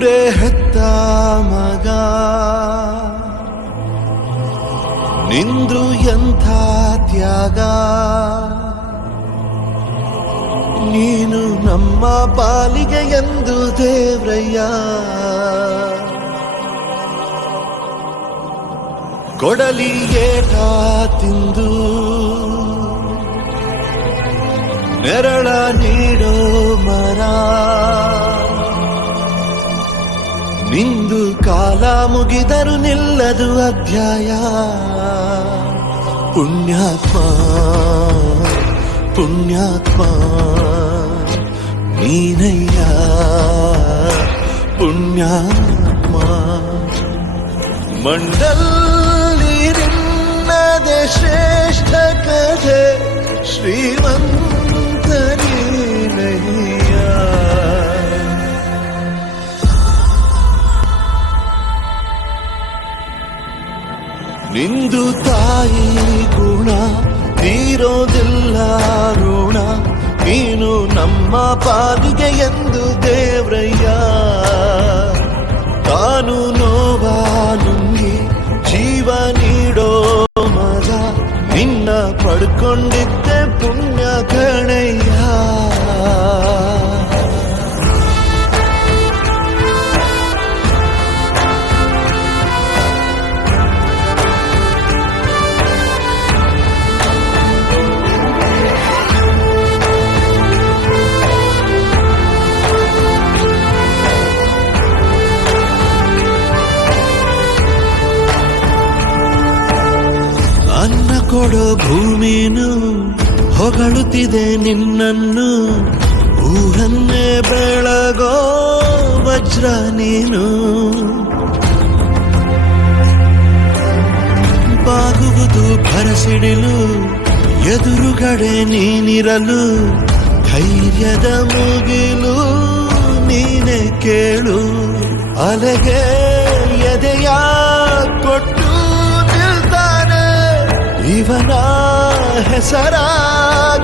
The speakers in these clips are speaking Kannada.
ಊರೇ ಹೆತ್ತ ಮಗ ನಿಂದು ಎಂಥ ತ್ಯಾಗ, ನೀನು ನಮ್ಮ ಪಾಲಿಗೆ ಎಂದು ದೇವ್ರಯ್ಯ. ಕೊಡಲಿ ಏಟ ತಿಂದು ನೆರಳ ನೀಡೋ ಮರ, ನಿಂದು ಕಾಲ ಮುಗಿದರು ನಿಲ್ಲದು ಅಧ್ಯಾಯ. ಪುಣ್ಯಾತ್ಮ ಪುಣ್ಯಾತ್ಮ ನೀನಯ್ಯ ಪುಣ್ಯಾತ್ಮ. ಮಂಡಲ್ಲಿ ನಿನ್ನದೆ ಶ್ರೇಷ್ಠ ಕಥೆ, ಶ್ರೀಮಂತ ನೀನಯ್ಯ. ನಿಂದು ತಾಯಿ ಗುಣ ತೀರೋದಿಲ್ಲ ಋಣ, ನೀನು ನಮ್ಮ ಪಾಲಿಗೆ ಎಂದು ದೇವ್ರಯ್ಯ. ತಾನು ನೋವಾ ನುಂಗಿ ಜೀವ ನೀಡೋ ಮಗ, ನಿನ್ನ ಪಡ್ಕೊಂಡಿದ್ದೆ ಪುಣ್ಯ ಕಣಯ್ಯ. ಅನ್ನ ಕೊಡೋ ಭೂಮಿನು ಹೊಗಳುತ್ತಿದೆ ನಿನ್ನನ್ನು, ಊಹನ್ನೇ ಬೆಳಗೋ ವಜ್ರ ನೀನು. ಬಾಗುವುದು ಭರಸಿಡಿಲು ಎದುರುಗಡೆ ನೀನಿರಲು, ಧೈರ್ಯದ ಮುಗಿಲು ನೀನೆ ಕೇಳು. ಅಲೆಗೆ ಎದೆಯ ಕೊಟ್ಟು ಇವನ ಹೆಸರ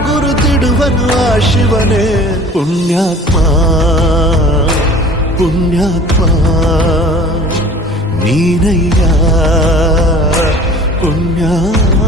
ಗುರುತಿಡುವನು ಆ ಶಿವನೇ. ಪುಣ್ಯಾತ್ಮ ಪುಣ್ಯಾತ್ಮ ನೀನಯ್ಯ ಪುಣ್ಯಾತ್ಮ.